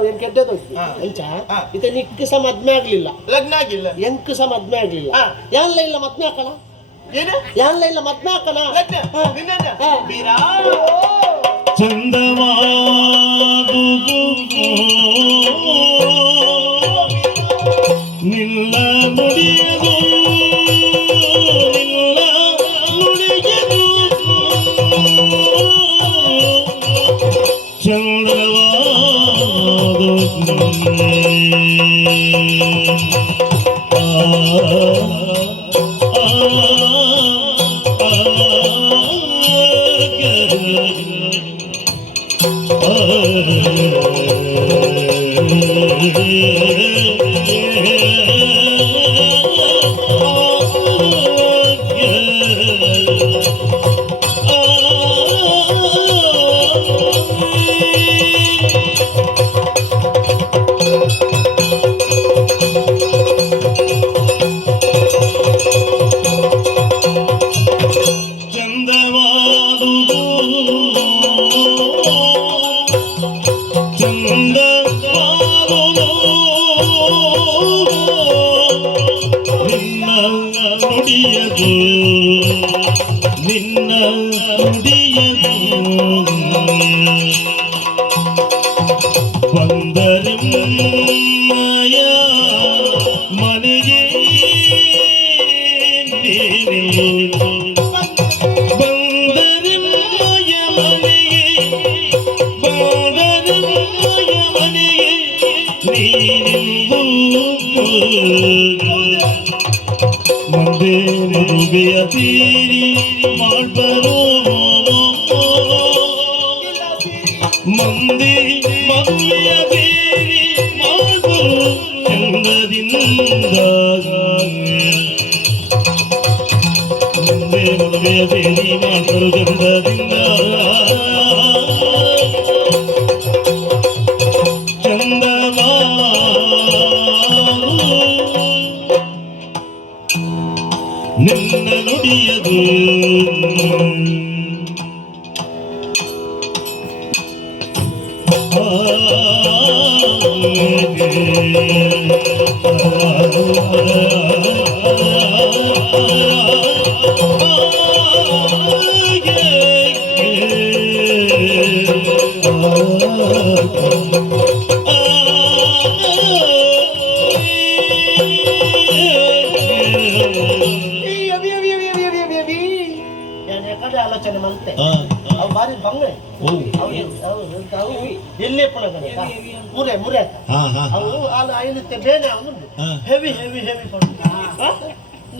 ಅವ್ ಎಂಕ್ ಎದ್ದೋಯ್ತು ಹಾ. ಎಂಚ ಹಾ. ಇತ ನಿಕ್ಕ ಸಹ ಮದ್ಮೆ ಆಗ್ಲಿಲ್ಲ. ಲಗ್ನ ಆಗಿಲ್ಲ. ಎಂಕ್ ಸಹ ಮದ್ಮೆ ಆಗ್ಲಿಲ್ಲ. ಯಾನ್ಲ ಇಲ್ಲ ಮದ್ಮೆ ಹಾಕಣ? ಏನು? ಯಾನ್ಲ ಇಲ್ಲ ಮದ್ಮೆ ಹಾಕಣ. ಚಂದವಾದುದು ನಿಲ್ಲ ನುಡಿಯದು ಚಂದವಾದುದು ನುಡಿಯದು ನಿನ್ನ ನುಡಿಯದು ಮದುವೆಯ ತೀರಿ ಮಾಡ್ಬರೋ ಮಂದಿ ಮದುವೆಯ ತೀರಿ ಮಾಡ್ಬರೋ ಚಂದದಿಂದ ಮುಂದೆ ನಿನ್ನ ನುಡಿಯದು. ಮುರೆ ಮುರೆ. ಹಾ ಹಾ ಅವು ಅಲ್ಲಿ ಐನತ್ತೆ ಬೇನೆ ಅವನು. ಹೆವಿ ಹೆವಿ ಹೆವಿ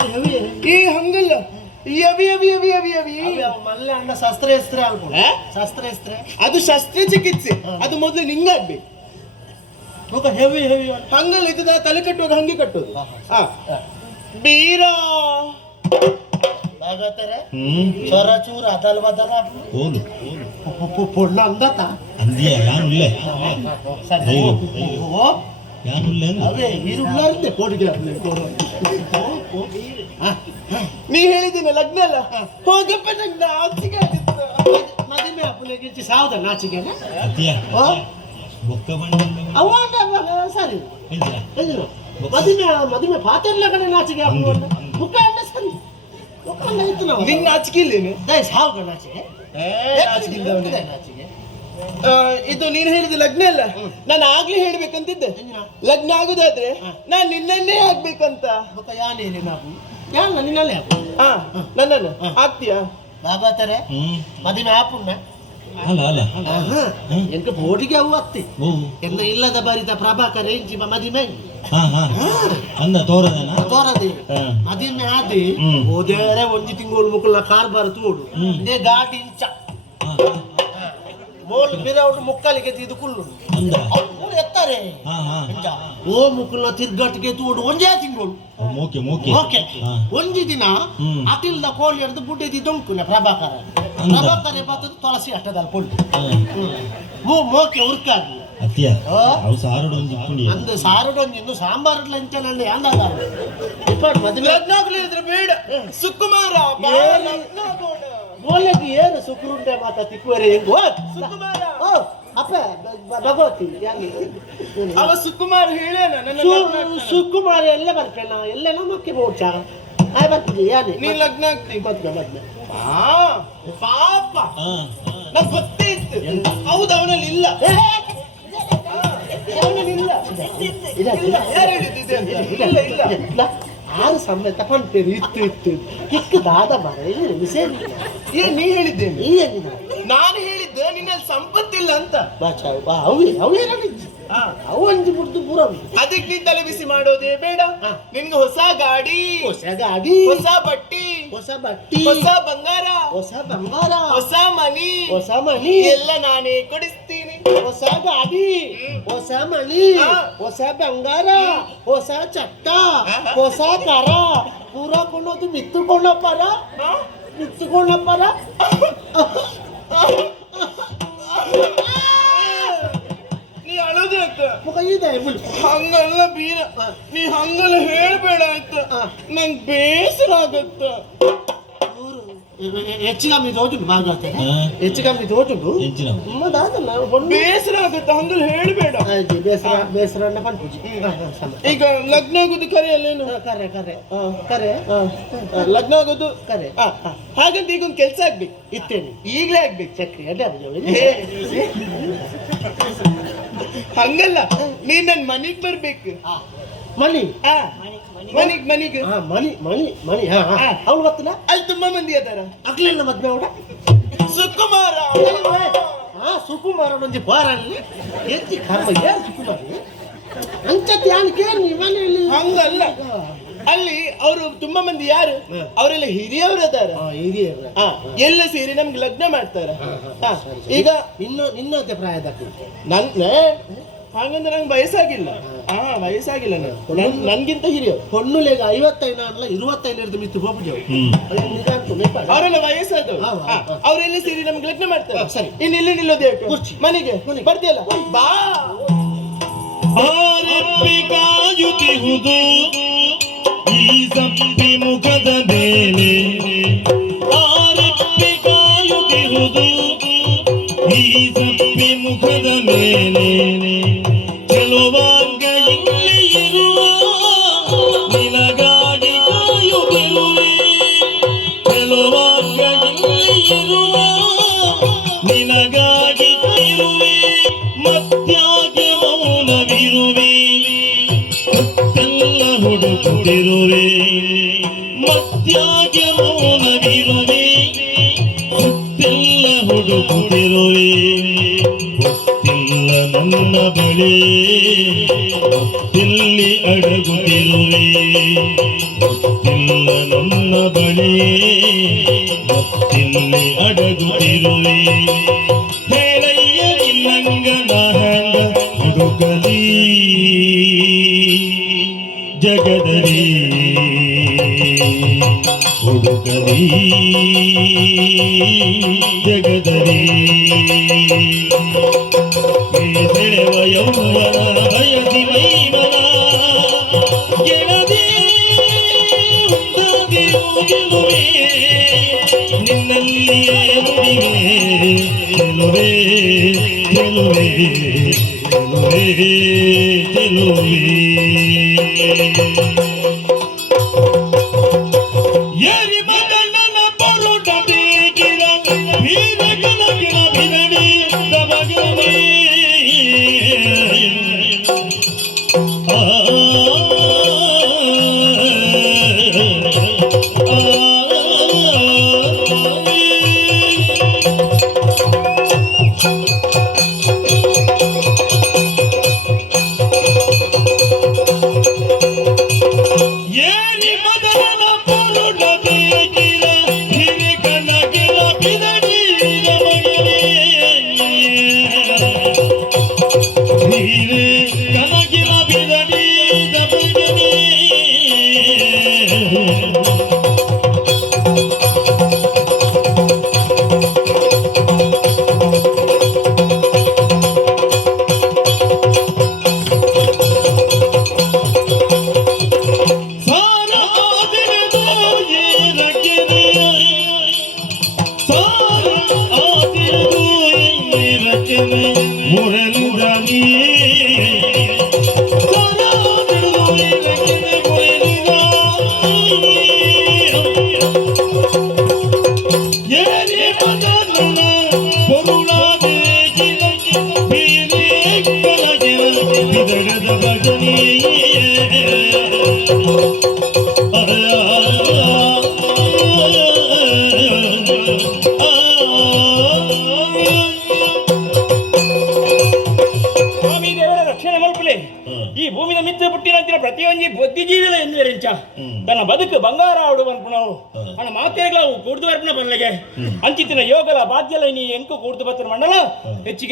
ಹೆವಿ ಈ ಹಂಗಲ್ಲ. ಈ ಅವಿ ಅವಿ ಅವಿ ಅವಿ ಅವಿ. ಮಲ್ಲೆ ಅಣ್ಣ ಶಸ್ತ್ರ ಹೆಸ್ತ್ರೆ ಅಲ್ಬೋದು ಅದು ಶಸ್ತ್ರ ಚಿಕಿತ್ಸೆ ಅದು ಮೊದಲು ನಿಂಗಾಗ್ಬೇಕು ತೂಕ ಹೆವಿ ಹೆವಿ ಹಂಗಲ್ಲ ಇದ್ದ ತಲೆ ಕಟ್ಟುವಾಗ ಹಂಗೆ ಕಟ್ಟೋದು. ಹಾ ಬೀರಾ. ಬಾಗತಾರೆ ಹ್ಮ್. ಚೊರ ಚೂರ ಅದಲ್ ಬದಲ ಓಲು ಯಾನುಲ್ಲೆ ಸರಿ ಹೌದು. ಓ ಯಾನುಲ್ಲೆ ಅವೇ ಇರುಳ್ಳಾರ್ದೆ ಕೋಡಿಗೆ ನೀ ಹೇಳಿದ್ದೀನಿ ಲಗ್ನ ಅಲ್ಲ? ಹೋಗಪ್ಪ ನಂಗೆ ನಾಚಿಕೆ ಆಗಿತ್ತು ಮದುವೆ ಅಪ್ಪನಿಗೆ ಸಾವುದ ನಾಚಿಗೆ ಅತಿಯ ಓ. ಬೊಕ್ಕ ಬಂಡ ಅವಾಗ ಸರಿ. ಮದುವೆ ಮದುವೆ ಪಾತೆಲ್ಲ ಕಡೆ ನಾಚಿಗೆ ಅಪ್ಪನ ಮುಖ ಅಣ್ಣ ಸರಿ. ಮುಖ ಅಣ್ಣ ಇತ್ತು ನಾವು. ನಿನ್ನ ನಾಚಿಕೆ ಇಲ್ಲೇನು? ದಯ ಸಾವುಗ ನಾಚಿಗೆ ನಾಚಿಕೆ. ಇದೆ ನೀನು ಹೇಳಿದ ಲಗ್ನ ಅಲ್ಲ. ನಾನು ಆಗ್ಲೇ ಹೇಳ್ಬೇಕಂತಿದ್ದೆ? ಲಗ್ನ ಆಗುದಾದ್ರೆ ನಾನು ನಿನ್ನಲ್ಲೇ ಆಗ್ಬೇಕಂತ ಯಾನ್ ನಿನ್ನಲ್ಲೇ ನನ್ನನ್ನು? ಆಗ್ತೀಯ? ಬಾಬಾ ತರ? ಮದಿನ ಆಪುಣ್ಣ? ಅಲ್ಲ ಬೋಟಿಗೆ ಅವು ಅತ್ತೆ. ಓ. ಎಲ್ಲ ಇಲ್ಲದ ಬರಿತ ಪ್ರಭಾಕರ ಎಂಚಿ ಮದಿಮೆ ಹಾ ಹಾ. ಅಂದ ತೋರದನ? ತೋರದೆ. ಹಾ. ಮದುವೆ ಆದಿ. ಹ್ಮ್. ಓದೇರೆ ಒಂಜಿ ತಿಂಗಳು ಮುಕ್ಕುಲ ಕಾರ್ ಬಾರ ತೂಡು ಹ್ಮ್. ಇದೇ ಇಂಚ ಹಾ. ಬಿರೌಟ್ ಮುಕ್ಕಲಿಗೆ ಇದು ಕುಲ್ಲು. ಅಂದ? ಅವ್ರು ಎತ್ತಾರೆ. ಹಾ ಹಾ. ಇಂಚ. ಓ ಮುಕ್ಕುಲ ತಿರ್ಗಟ್ಟಿಗೆ ತೂಡು ಒಂಜೇ ತಿಂಗಳು ಓಕೆ ಓಕೆ ಓಕೆ ಒಂಜಿ ದಿನ. ಅತಿಲ್ದ ಕೋಳಿ ಹಿಡಿದು ಬುಡ್ಡಿದಿ ದೊಂಕುನೆ ಪ್ರಭಾಕರ. ಪ್ರಭಾಕರ ಬತ್ತದು ತುಳಸಿ ಅಷ್ಟದಲ್ಲಿ ಪೊಳ್ಳಿ. ಮೂ ಮೋಕೆ ಉರ್ಕಾಗಿ ಒಂದು ಅಂದು. ಸಾರುಡೊಂಜಿಂದು ಸಾಂಬಾರು ಲಂಚನಲ್ಲಿ ಅಂದಾದಾರು ಇಪ್ಪಟ್ ಮದುವೆ. ಲಗ್ನ ಆಗ್ಲಿದ್ರೆ ಬೇಡ. ಸುಕುಮಾರ ಬಾ, ಏನು? ಸುಕ್ರುಂಡೆ ಮಾತ ತಿಕ್ಕುವರೆ ಹೆಂಗೋ? ಸುಕುಮಾರ. ಓ ಅಪ್ಪ ಭಗವತಿ ಯಾಕೆ? ಅವ ಸುಕುಮಾರ್ ಹೇಳ್ಯಾನ ನನ್ನ ಸುಕುಮಾರ್ ಎಲ್ಲ ಬರ್ತೇನ ಎಲ್ಲ ನಮ್ಮಕ್ಕೆ ಮೋಚ ಆಯ್ ಬರ್ತಿದ್ದೆ ಯಾನೆ ನೀ ಲಗ್ನ ಆಗ್ತಿ. ಬದ್ನ ಬದ್ನ ಆ, ಪಾಪ. ನಂಗ್ ಗೊತ್ತೇ ಇತ್ತು ಹೌದು ಅವನಲ್ಲಿ ಇಲ್ಲ. ಅವನಲ್ಲಿ ಇಲ್ಲ. ಇಲ್ಲ ಇಲ್ಲ. ಇಲ್ಲ. ಆರು ಸಮೇತ ಪಂಪೇರು ಇತ್ತು ಇತ್ತು ಇತ್ತು. ದಾದ ಮರ ಇಲ್ಲ ನೀ ಏನ್ ನೀ ಹೇಳಿದ್ದೇನೆ. ಈ ಏನಿಲ್ಲ ನಾನು ಹೇಳಿದ್ದೆ ನಿನ್ನಲ್ಲಿ ಸಂಪತ್ತಿಲ್ಲ ಅಂತ. ಬಾಚ ಬಾ ಅವು ಅವು ಏನಾಗಿದ್ದು ಅವು ಅಂಜು ಬಿಡ್ತು ಪೂರ. ಅದಕ್ಕೆ ನೀ ತಲೆ ಬಿಸಿ ಮಾಡೋದೇ ಬೇಡ. ನಿನ್ಗೆ ಹೊಸ ಗಾಡಿ. ಹೊಸ ಗಾಡಿ. ಹೊಸ ಬಟ್ಟಿ. ಹೊಸ ಬಟ್ಟಿ. ಹೊಸ ಬಂಗಾರ. ಹೊಸ ಬಂಗಾರ. ಹೊಸ ಮನಿ. ಹೊಸ ಮನಿ. ಎಲ್ಲ ನಾನೇ ಕೊಡಿಸ್ತೀನಿ. ಹೊಸ ಗಾಡಿ ಹೊಸ ಮಣಿ ಹಾ. ಹೊಸ ಬಂಗಾರ ಹೊಸ ಚಟ್ಟ. ಹೊಸ ಕರ. ಪೂರ ಕೊಂಡೋದು ಮಿತ್ತುಕೊಂಡಪ್ಪರ? ಮಿತ್ತುಕೊಂಡಪ್ಪರ ನೀ ಅಳೋದು ಆಯ್ತ. ಮುಖ ಇದೆ ಬಿಡು. ಹಂಗಲ್ಲ ಬೀರ. ನೀ ಹಂಗಲ್ಲ ಹೇಳ್ಬೇಡ ಆಯ್ತ. ನಂಗ್ ಬೇಸರ ಆಗತ್ತ. ಹೆಚ್ಚು ಕಮ್ಮಿ ತೋಟುಂಟು ಭಾಗವತ ಹೆಚ್ಚು ಕಮ್ಮಿ ತೋಟುಂಟು ನಮ್ಮದಾದಲ್ಲ ಒಂದು ಬೇಸರ ಆಗತ್ತ ಹಂಗಲ್ಲ ಹೇಳಬೇಡ. ಆಯ್ತು ಬೇಸರ ಬೇಸರ ಪಂಪೂಜಿ ಈಗ ಲಗ್ನ ಆಗೋದು ಕರೆಯಲ್ಲೇನು ಕರೆ ಕರೆ. ಆ, ಕರೆ. ಆ, ಆ, ಲಗ್ನ ಆಗೋದು? ಕರೆ. ಹಾಗಂತ ಈಗ ಒಂದು ಕೆಲಸ ಆಗ್ಬೇಕು. ಇತ್ತೇನೆ. ಈಗಲೇ ಆಗ್ಬೇಕು. ಚಕ್ರಿ ಏ, ಹಂಗಲ್ಲ. ನೀನ್ ನನ್ ಮನೆಗೆ ಬರ್ಬೇಕು. ಮಣಿ ಆ, ಮನಿಗ್. ಮನಿಗ್. ಹಾ ಮಣಿ ಮನಿ ಮಣಿ ಹಾ ಹಾ. ಅವ್ಳು ಗೊತ್ತಿಲ್ಲ? ಅಲ್ಲಿ ತುಂಬಾ ಮಂದಿ ಅದಾರ ಆಗ್ಲಿಲ್ಲ ಮದ್ವೆ ಅವಡ ಸುಕುಮಾರ. ಹಾ ಸುಕುಮಾರ ಮಂದಿ ಬಾರಲ್ಲಿ. ಎತ್ತಿ ಕರ್ಮ ಏನ್ ಸುಕುಮಾರ? ಅಂಚತ್ ಯಾನಕ್ಕೆ ನೀವಲ್ಲಿ ಹಂಗಲ್ಲ. ಅಲ್ಲಿ ಅವರು ತುಂಬಾ ಮಂದಿ ಯಾರು? ಅವರೆಲ್ಲ ಹಿರಿಯವರು ಅದಾರ ಹಿರಿಯರು. ಎಲ್ಲ ಸೇರಿ ನಮ್ಗೆ ಲಗ್ನ ಮಾಡ್ತಾರ. ಈಗ ಇನ್ನು ನಿನ್ನ ಪ್ರಾಯದ ನನ್ ಹಾಗಂದ್ರೆ ನಂಗೆ ವಯಸ್ಸಾಗಿಲ್ಲ. ಹಾ ವಯಸ್ಸಾಗಿಲ್ಲ ನಾನು ನನ್ ನನ್ಗಿಂತ ಹಿರಿಯ ಹೊಣ್ಣುಲೆಗ ಐವತ್ತೈದು ಅಲ್ಲ ಇರುವತ್ತೈದು ಹಿಡಿದು ಮಿತ್ತು ಹೋಗ್ಬಿಟ್ಟು. ಅವರೆಲ್ಲ ವಯಸ್ಸಾದವ್ರು. ಅವರೆಲ್ಲ ಸೇರಿ ನಮ್ಗೆ ಲಗ್ನ ಮಾಡ್ತಾರೆ? ಸರಿ. ಇನ್ನು ಇಲ್ಲಿ ನಿಲ್ಲೋದು? ಕುರ್ಚಿ. ಮನೆಗೆ. ಬರ್ತೀಯಲ್ಲ? ಬಾ. ಈ ಸಂಪಿ ಮುಖದ ಮೇಲೆ. ಆರಪ್ಪಿ ಈ ಸಂಪಿ ಮುಖದ ಮೇಲೆ. ಹುಡುಕುತ್ತಿರುವೆ ಮತ್ಯಾಗೆ ಮೌನವಿರುವೆ. ಹೊತ್ತೆಲ್ಲ ಹುಡುಕುತ್ತಿರುವೆ. ಗೊತ್ತಿಲ್ಲ ನನ್ನ ಬಳಿ. ಹೊತ್ತೆಲ್ಲಿ ಅಡಗುತ್ತಿರುವೆ. ಗೊತ್ತಿಲ್ಲ ನನ್ನ ಬಳಿ. ಗೊತ್ತಿಲ್ಲಿ ಅಡಗುತ್ತಿರುವೆ. ಹೇಳಯ್ಯ ನಿನ್ನಂಗ ನಾ ಹ್ಯಾಂಗ ಹುಡುಕಲಿ. ಜಗದರಿ ಹುಡುಕರಿ ಜಗದರಿ ಸೆಳೆವ ಯೌವನ ಬಯಸಿ ಮೈಮನ. ಗೆಳದಿ ಹೋಗಿರುವೆ ನಿನ್ನಲ್ಲಿಯೇ ತನ್ನ ಬದುಕು ಬಂಗಾರ ಆಡು ನಾವು. ಅಣ್ಣ ಮಾತೆಗಳ ಕೂಡ್ದು ಬರ್ಪಣ ಬರಲಿಗೆ ಅಂಚಿತ್ತಿನ ಯೋಗಲ ಬಾಧ್ಯಲ ನೀ ಎಂಕು ಕೂಡ್ದು ಬತ್ತಿನ ಮಂಡಲ ಹೆಚ್ಚಿಗೆ